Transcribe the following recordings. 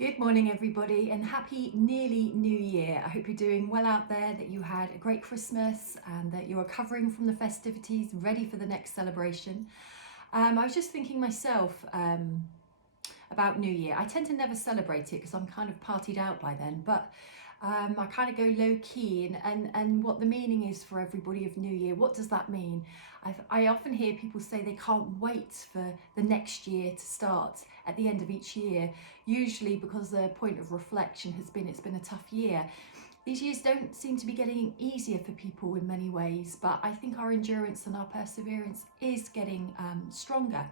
Good morning, everybody, and happy nearly New Year. I hope you're doing well out there, that you had a great Christmas and that you're recovering from the festivities, ready for the next celebration. I was just thinking myself about New Year. I tend to never celebrate it because I'm kind of partied out by then, but I kind of go low key and what the meaning is for everybody of New Year. What does that mean? I often hear people say they can't wait for the next year to start at the end of each year, usually because their point of reflection has been it's been a tough year. These years don't seem to be getting easier for people in many ways, but I think our endurance and our perseverance is getting stronger.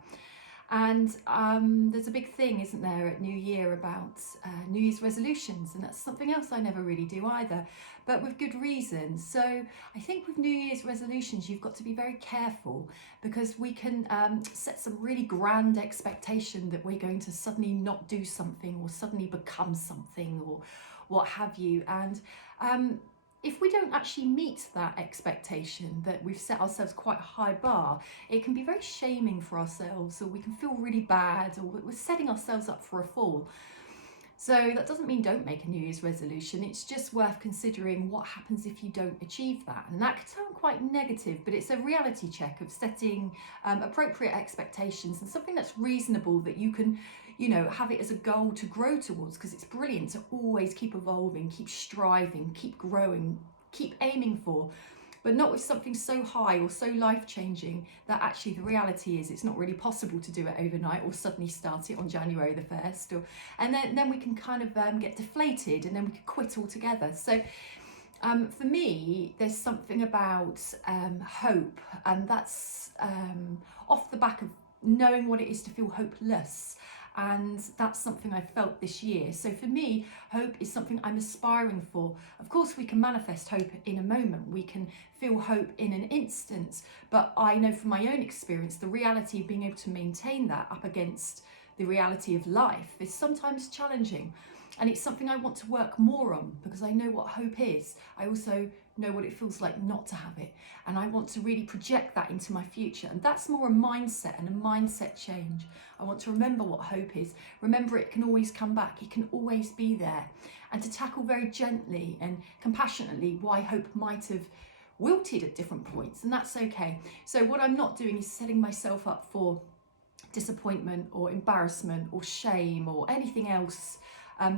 And there's a big thing, isn't there, at New Year about New Year's resolutions, and that's something else I never really do either, but with good reason. So I think with New Year's resolutions, you've got to be very careful because we can set some really grand expectation that we're going to suddenly not do something or suddenly become something or what have you. And if we don't actually meet that expectation, that we've set ourselves quite a high bar, it can be very shaming for ourselves, or we can feel really bad, or we're setting ourselves up for a fall. So that doesn't mean don't make a New Year's resolution. It's just worth considering what happens if you don't achieve that. And that can sound quite negative, but it's a reality check of setting appropriate expectations and something that's reasonable that you can, have it as a goal to grow towards, because it's brilliant to always keep evolving, keep striving, keep growing, keep aiming for, but not with something so high or so life-changing that actually the reality is it's not really possible to do it overnight or suddenly start it on January the 1st. And then we can kind of get deflated and then we could quit altogether. So for me, there's something about hope, and that's off the back of knowing what it is to feel hopeless. And that's something I felt this year. So for me, hope is something I'm aspiring for. Of course, we can manifest hope in a moment. We can feel hope in an instant. But I know from my own experience, the reality of being able to maintain that up against the reality of life is sometimes challenging. And it's something I want to work more on because I know what hope is. I also know what it feels like not to have it. And I want to really project that into my future. And that's more a mindset and a mindset change. I want to remember what hope is. Remember it can always come back. It can always be there. And to tackle very gently and compassionately why hope might have wilted at different points. And that's okay. So what I'm not doing is setting myself up for disappointment or embarrassment or shame or anything else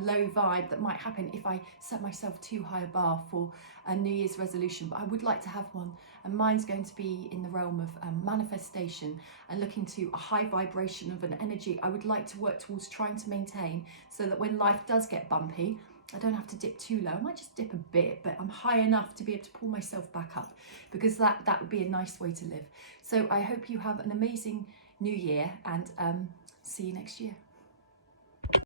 low vibe that might happen if I set myself too high a bar for a New Year's resolution. But I would like to have one, and mine's going to be in the realm of manifestation and looking to a high vibration of an energy I would like to work towards trying to maintain, so that when life does get bumpy, I don't have to dip too low. I might just dip a bit, but I'm high enough to be able to pull myself back up, because that would be a nice way to live. So I hope you have an amazing New Year, and see you next year.